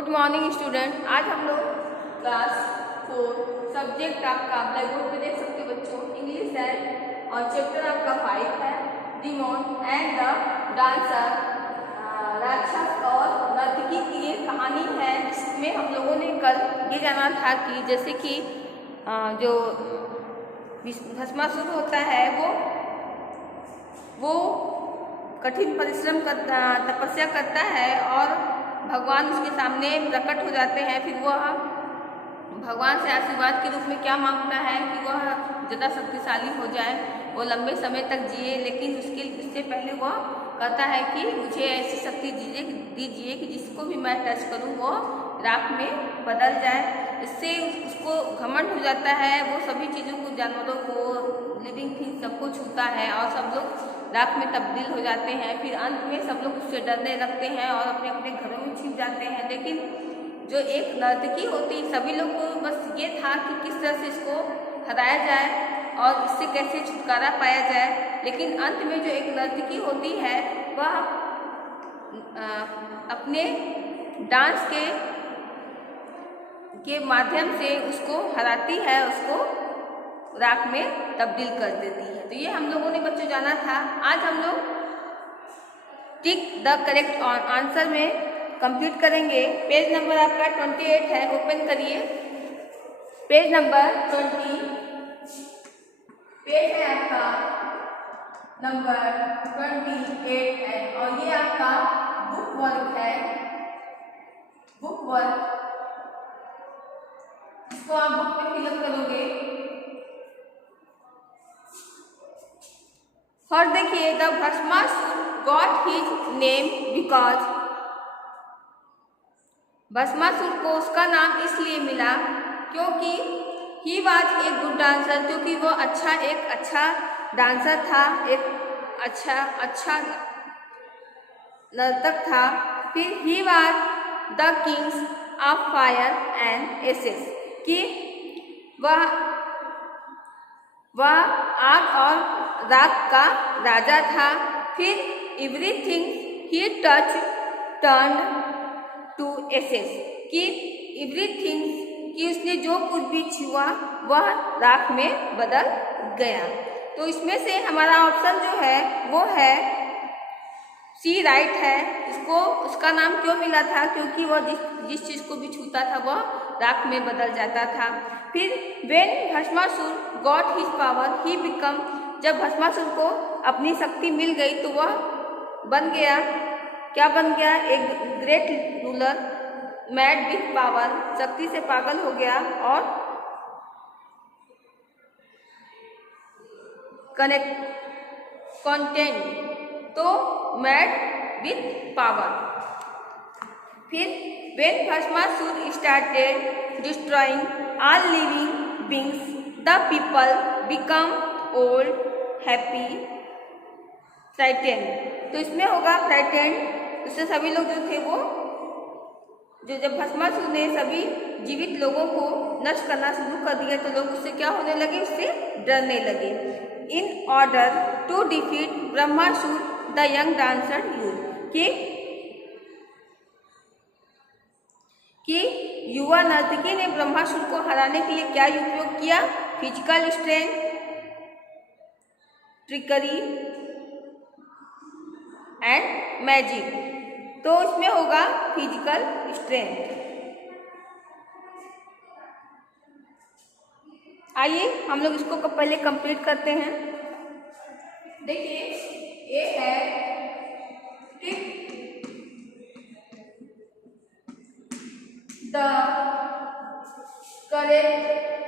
Good morning student. आज हम लोग क्लास 4 सब्जेक्ट आपका ब्लैक बोर्ड पे देख सकते हो बच्चों, इंग्लिश है और चैप्टर आपका 5 है डिमोन एंड द डांसर। राक्षस और नर्तकी की ये कहानी है जिसमें हम लोगों ने कल ये जाना था कि जैसे कि जो भस्मासुर होता है वो कठिन परिश्रम करता, तपस्या करता है और भगवान उसके सामने प्रकट हो जाते हैं। फिर वह भगवान से आशीर्वाद के रूप में क्या मांगता है कि वह ज़्यादा शक्तिशाली हो जाए, वो लंबे समय तक जिए। लेकिन उससे पहले वह कहता है कि मुझे ऐसी शक्ति दीजिए कि जिसको भी मैं टच करूं वो राख में बदल जाए। इससे उसको घमंड हो जाता है, वो सभी चीज़ों को, जानवरों को, लिविंग थिंग सबको छूता है और सब लोग राख में तब्दील हो जाते हैं। फिर अंत में सब लोग उससे डरने लगते हैं और अपने अपने घरों में छिप जाते हैं। लेकिन जो एक नर्तकी होती, सभी लोग को बस ये था कि किस तरह से इसको हराया जाए और इससे कैसे छुटकारा पाया जाए। लेकिन अंत में जो एक नर्तकी होती है वह अपने डांस के माध्यम से उसको हराती है, उसको राख में तब्दील कर देती है। तो ये हम लोगों ने बच्चों जाना था। आज हम लोग टिक द करेक्ट आंसर में कंप्लीट करेंगे। पेज नंबर आपका 28 है, ओपन करिए। पेज नंबर 20, पेज है आपका नंबर 28 है और ये आपका बुक वर्क है। बुक वर्क इसको आप बुक में फिलअप करोगे। और देखिए, the Bhasmasur got his name because, Bhasmasur को उसका नाम इसलिए मिला क्योंकि he was a good dancer, क्योंकि वो एक अच्छा डांसर था, एक अच्छा नर्तक था। फिर he was the kings of fire and ashes, कि वह आग और राख का राजा था। फिर everything he touch turn to ashes, कि एवरीथिंग कि उसने जो कुछ भी छुआ वह राख में बदल गया। तो इसमें से हमारा ऑप्शन जो है वो है सी राइट है। इसको उसका नाम क्यों मिला था? क्योंकि वह जिस चीज़ को भी छूता था वह राख में बदल जाता था। फिर when Bhasmasur got his power he become, जब भस्मासुर को अपनी शक्ति मिल गई तो वह बन गया, क्या बन गया? एक great ruler, mad with power, शक्ति से पागल हो गया और कंटेंट, तो मैड विथ पावर। फिर when Bhasmasur started destroying all living beings the people become old happy frightened, तो इसमें होगा फ्राइटेंड। इससे सभी लोग जो थे वो जब भस्मासुर ने सभी जीवित लोगों को नष्ट करना शुरू कर दिया तो लोग उससे क्या होने लगे? उससे डरने लगे। In order to defeat Brahmasur the young dancer use, कि युवा नर्तकी ने ब्रह्मासुर को हराने के लिए क्या उपयोग किया? Physical strength, trickery and magic, तो इसमें होगा फिजिकल स्ट्रेंथ। आइए हम लोग इसको पहले कंप्लीट करते हैं। देखिए, ये है tick the correct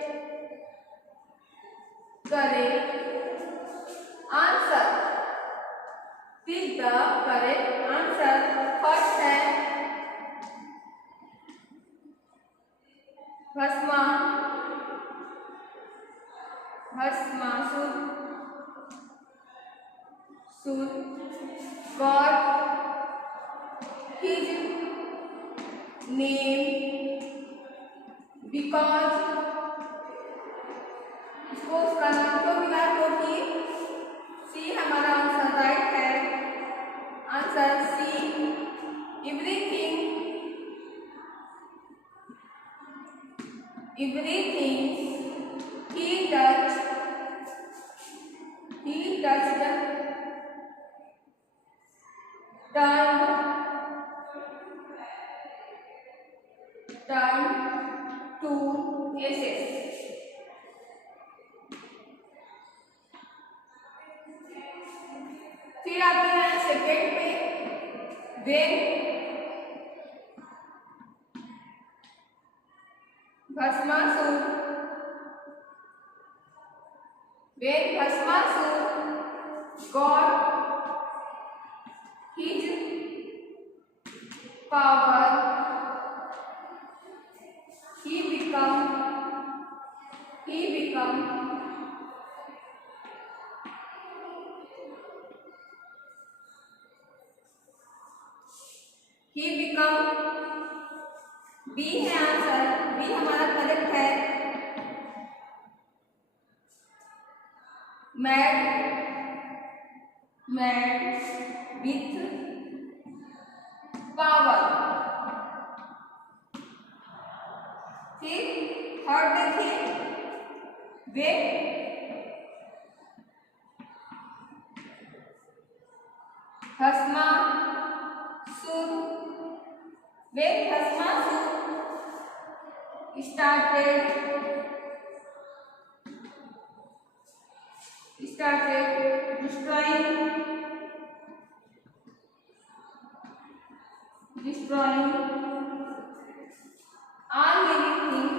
answer. Tick the correct answer. First है Bhasmasur got his name because, इसको उसका नाम क्यों मिला? क्योंकि सी हमारा आंसर राइट है। Answer C, everything everything he touched turned to ashes. फिर आते हैं सेकेंड पे, when Bhasmasur got his power, he become B है आंसर, बी हमारा करेक्ट है। Mad with power. फिर थर्ड देखिए, वे Bhasmasur started destroying all living things,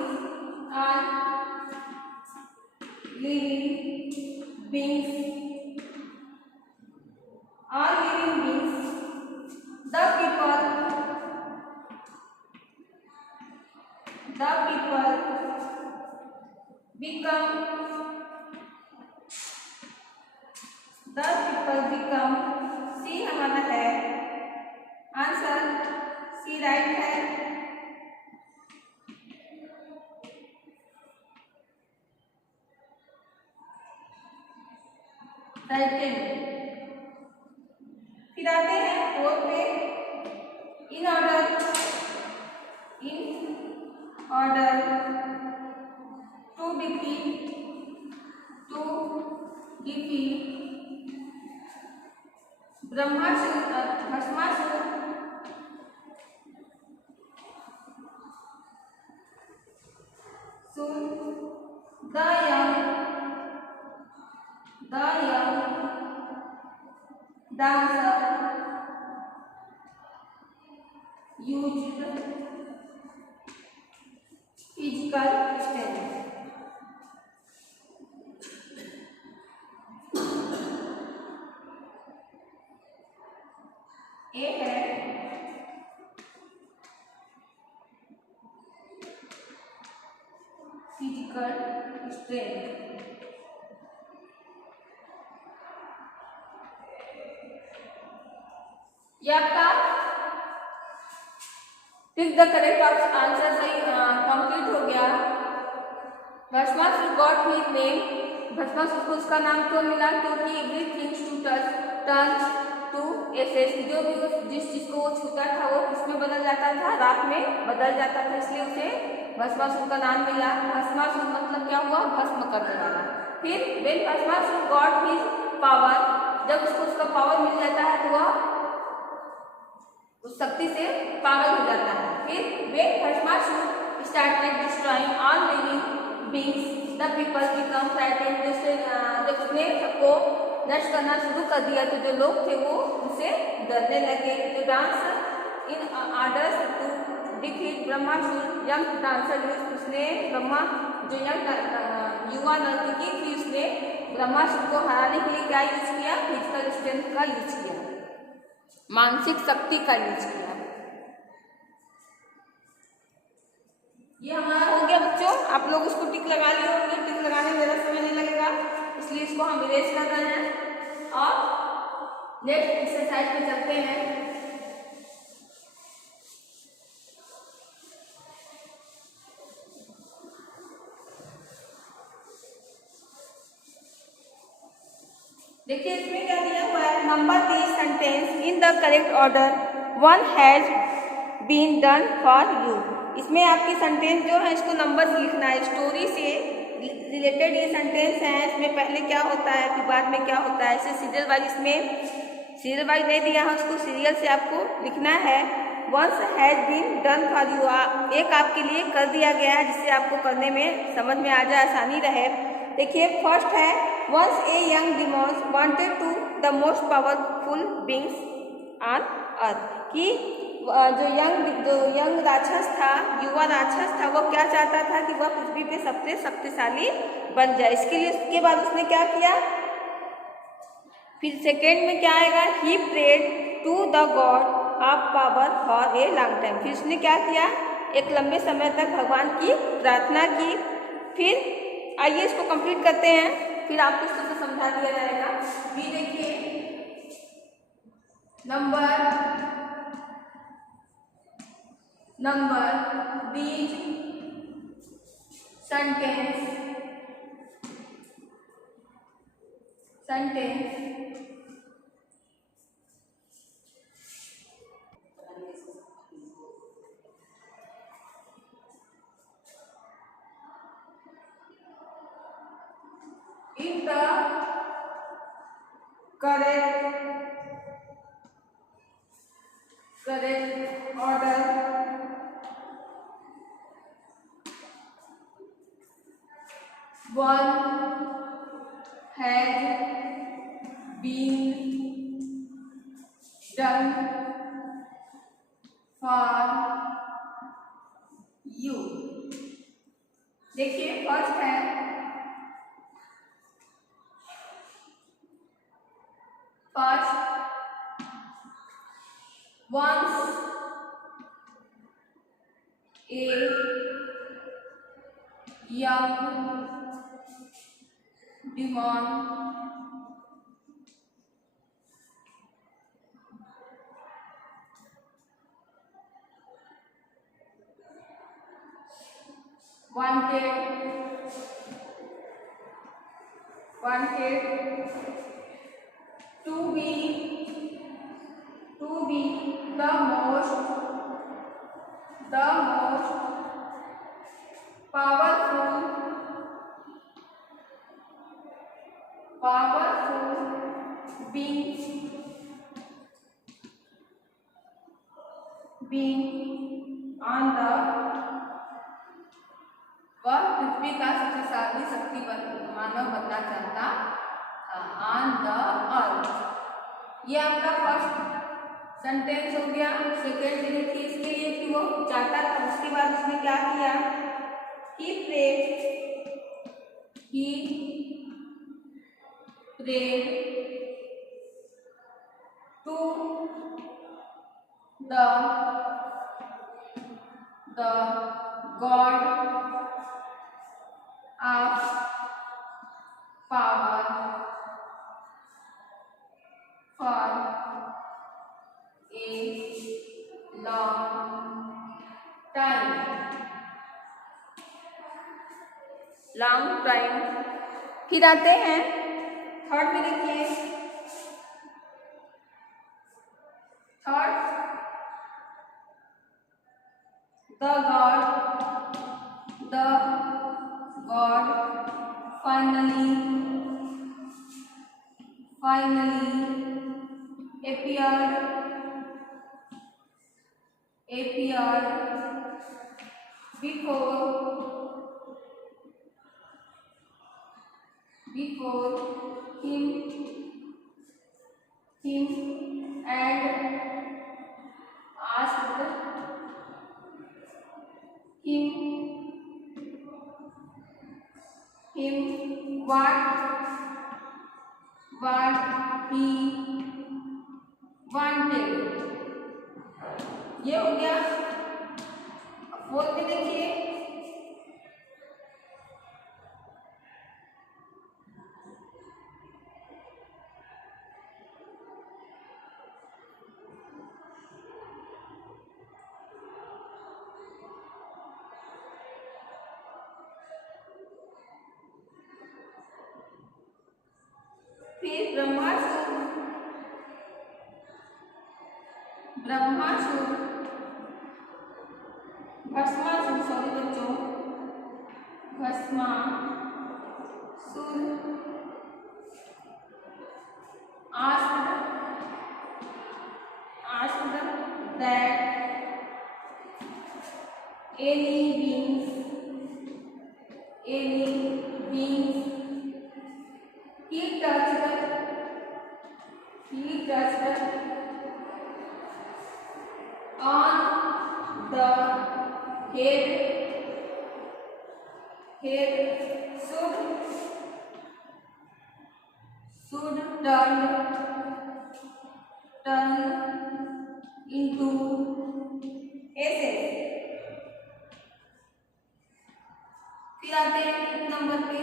the people become सी हमारा है आंसर, सी राइट है। फिर आते हैं फोर्थ पे, इन order to defeat Bhasmasur the young dancer used physical strength। ए है फिजिकल स्ट्रेंथ। ये आपका टिक द करेक्ट आंसर सही कंप्लीट हो गया। Bhasmasur got his name, Bhasmasur को उसका नाम क्यों मिला? क्योंकि everything to touch turns to ashes, जो भी जिस चीज को वो छूता था वो किसमें बदल जाता था? राख में बदल जाता था, इसलिए उसे भस्मासुर का नाम मिला। भस्मासुर मतलब क्या हुआ? भस्म करने वाला। फिर when Bhasmasur got his power, जब उसको उसका पावर मिल जाता है तो वह उस शक्ति से पागल हो जाता है। फिर when Bhasmasur started destroying all living beings, the people become frightened, जब उसने सबको नष्ट करना शुरू कर दिया तो जो लोग थे वो उनसे डरने लगे। जो dance in orders to defeat Brahmasur, young dancer उसने जो यंग युवा नर्तकी थी उसने ब्रह्मासुर को हराने के लिए क्या यूज किया? फिजिकल स्ट्रेंथ का यूज किया, मानसिक शक्ति का यूज किया। ये हमारा हो गया बच्चों, आप लोग उसको टिक लगा लिए होंगे। टिक लगाने में ज़्यादा समय नहीं लगेगा, इसलिए इसको हम इरेज कर रहे हैं और नेक्स्ट एक्सरसाइज पे चलते हैं। देखिए इसमें क्या दिया हुआ है, number the sentence in the correct order, one has been done for you. इसमें आपकी सेंटेंस जो है इसको नंबर्स लिखना है। स्टोरी से रिलेटेड ये सेंटेंस है, इसमें पहले क्या होता है फिर बाद में क्या होता है, ऐसे सीरियल वाइज, इसमें सीरियल वाइज नहीं दिया है, उसको सीरियल से आपको लिखना है। Once has been done for you, एक आपके लिए कर दिया गया है जिससे आपको करने में समझ में आ जाए, आसानी रहे। देखिए फर्स्ट है, once a young demons wanted to the most powerful beings on earth, कि जो यंग राक्षस था, युवा राक्षस था, वो क्या चाहता था कि वह पृथ्वी पे सबसे शक्तिशाली बन जाए। इसके लिए उसके बाद उसने क्या किया, फिर सेकेंड में क्या आएगा, he prayed to the god of power for a long time, फिर उसने क्या किया, एक लंबे समय तक भगवान की प्रार्थना की। फिर आइए इसको कंप्लीट करते हैं, फिर आपको इस तरह से समझा दिया जाएगा। भी देखिए नंबर बीज sentence in the correct order one has been done for you। देखिए फर्स्ट है, once a young demon wanted to be the most powerful being on the, वह पृथ्वी का शक्तिशाली मानव बनना चाहता था। ऑन द अर्थ, ये आपका फर्स्ट सेंटेंस हो गया। सेकेंड में देखिए इसके लिए कि वो चाहता था, उसके बाद उसने क्या किया, he prayed to the god of power for a long time. फिर आते हैं थर्ड में, देखिए third, the god finally appeared before him and asked him what he wanted। ये हो गया। फोर्थ में देखिए, फिर ब्रह्मासुर सॉरी बच्चों, भस्मा सुर asked that any beings he touched on the head should turn into ashes। फिर आते हैं फिफ्थ नंबर पे,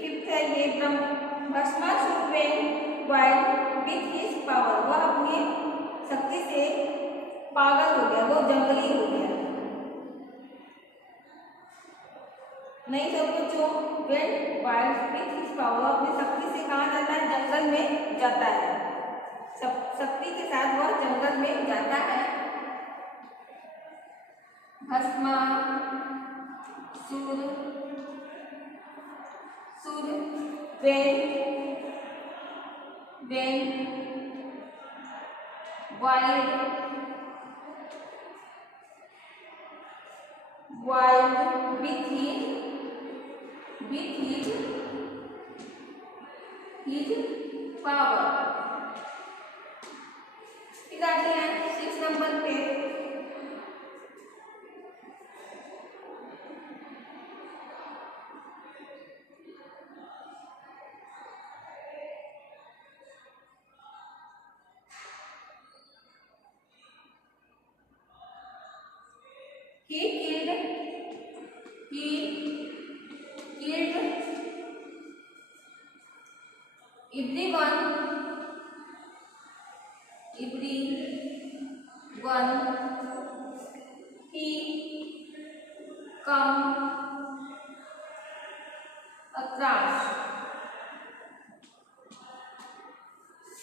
फिफ्थ है ये Bhasmasur went wild with his power। वह अपनी शक्ति से पागल हो गया, वो जंगली हो गया। नहीं सब बच्चों, went wild with his power, अपनी शक्ति से कहाँ जाता है? जंगल में जाता है। शक्ति के साथ वह जंगल में जाता है। Bhasmasur went wild with his power। फिर आते हैं 6 नंबर पे, he killed everyone he come across।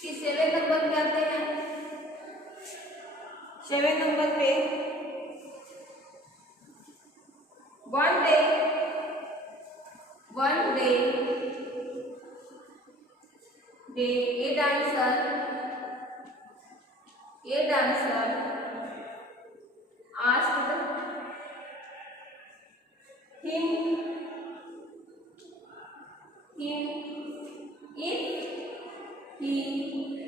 7 number पे आते हैं, 7 नंबर पे, one day a dancer asked him if he could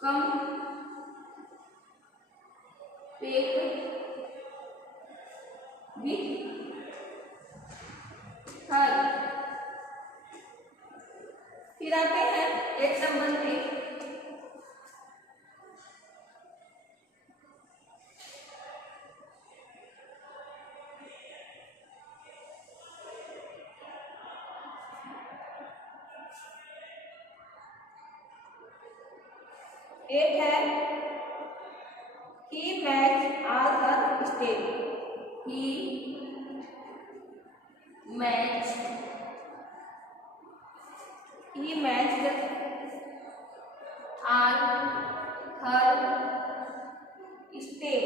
come back with her। फिर आते हैं 8 नंबर पे, एक है he matched all her step। he matched all her step।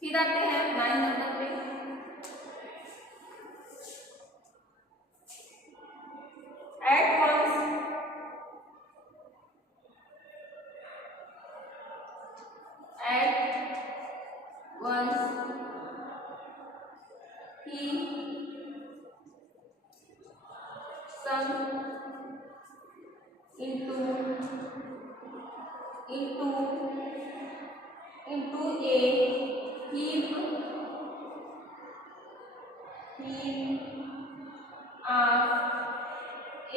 फिर आते हैं 9 नंबर पे, at once he sunk into a heap of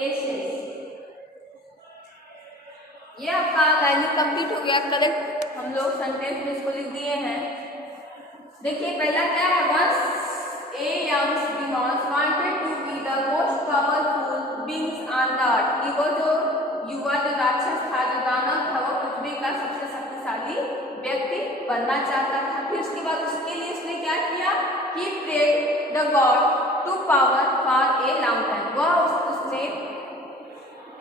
ashes। ये आपका लाइनिंग कंप्लीट हो गया। करेक्ट हम लोग सेंटेंस में इसको लिख दिए हैं। देखिए पहला क्या है, once a young demons wanted to be the most powerful beings on the earth, कि वो जो युवा जो राक्षस था, जो दानव था, वो पृथ्वी का सबसे शक्तिशाली व्यक्ति बनना चाहता था। फिर उसके बाद उसके लिए उसने क्या किया, he prayed the god to power for a long time, वह उसने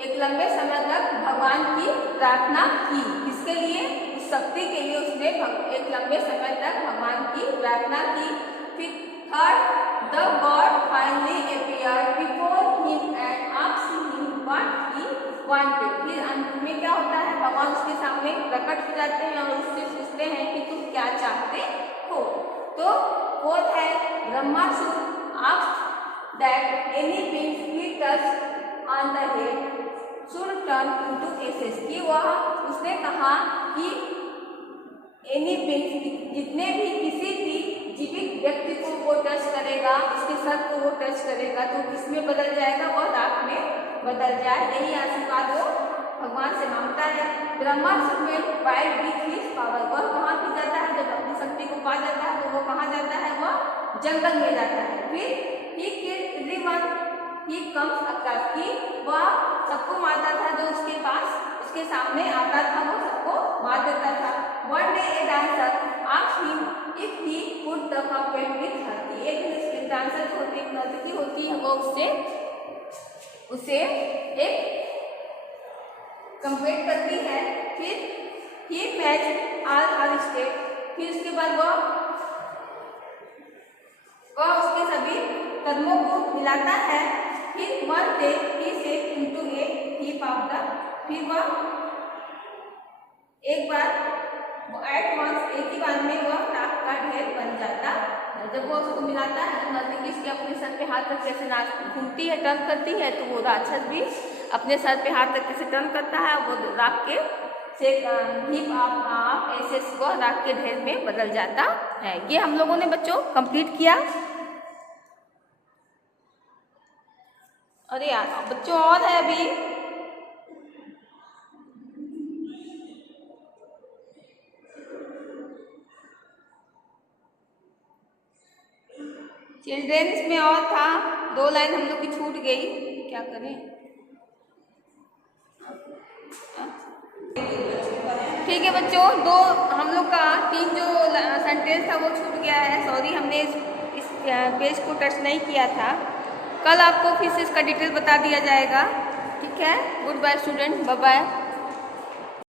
एक लंबे समय तक भगवान की प्रार्थना की। इसके लिए, उस शक्ति के लिए उसने एक लंबे समय तक भगवान की प्रार्थना की। फिर third, the God finally appeared before him and asked him what he wanted, फिर अंत में क्या होता है, भगवान उसके सामने प्रकट हो जाते हैं और उससे पूछते हैं कि तुम क्या चाहते हो। तो फोर्थ है, Brahmasur asked that any being he touch on the head should turn into ashes, कि वह उसने कहा कि एनी बीइंग, जितने भी किसी भी जीवित व्यक्ति को वो टच करेगा, उसके सर को वो टच करेगा तो किसमें बदल जाएगा, वह राख में बदल जाए। यही आशीर्वाद वो भगवान से मांगता है। ब्रह्मासुर में वाइल्ड विथ हिज पावर, वह कहाँ भी जाता है, जब अपनी शक्ति को पा जाता है तो वो कहाँ जाता है, वह जंगल में जाता है। फिर he killed everyone he comes across, कि वह सबको मारता था जो उसके पास, उसके सामने आता था, वो सबको मार देता था। One day a dancer asked him if he could the compete with her, एक दिन उसके डांसर जो होती है, नर्तकी होती है, वो उसे एक कंपेट करती है। फिर he matched all her steps, फिर उसके बाद वह उसके सभी कदमों को मिलाता है। फिर one day he said into A heap of the, फिर वह एक बार एट वंस, एक ही बार में वह राख का ढेर बन जाता है। जब वो उसको मिलाता है तो नर्तकी इसके अपने सर पे हाथ रख कैसे नाच घूमती है, टर्न करती है, तो वो राक्षस भी अपने सर पे हाथ रख कैसे टर्न करता है, वो राख के से हीप ऑफ एसेस, वह राख के ढेर में बदल जाता है। ये हम लोगों ने बच्चों कंप्लीट किया। अरे यार बच्चों और है अभी, चिल्ड्रेंस में और था, 2 लाइन हम लोग की छूट गई, क्या करें। ठीक है बच्चों, 2 हम लोग का 3 जो सेंटेंस था वो छूट गया है, सॉरी, हमने इस पेज को टच नहीं किया था। कल आपको फिर से इसका डिटेल बता दिया जाएगा। ठीक है, goodbye student, bye bye.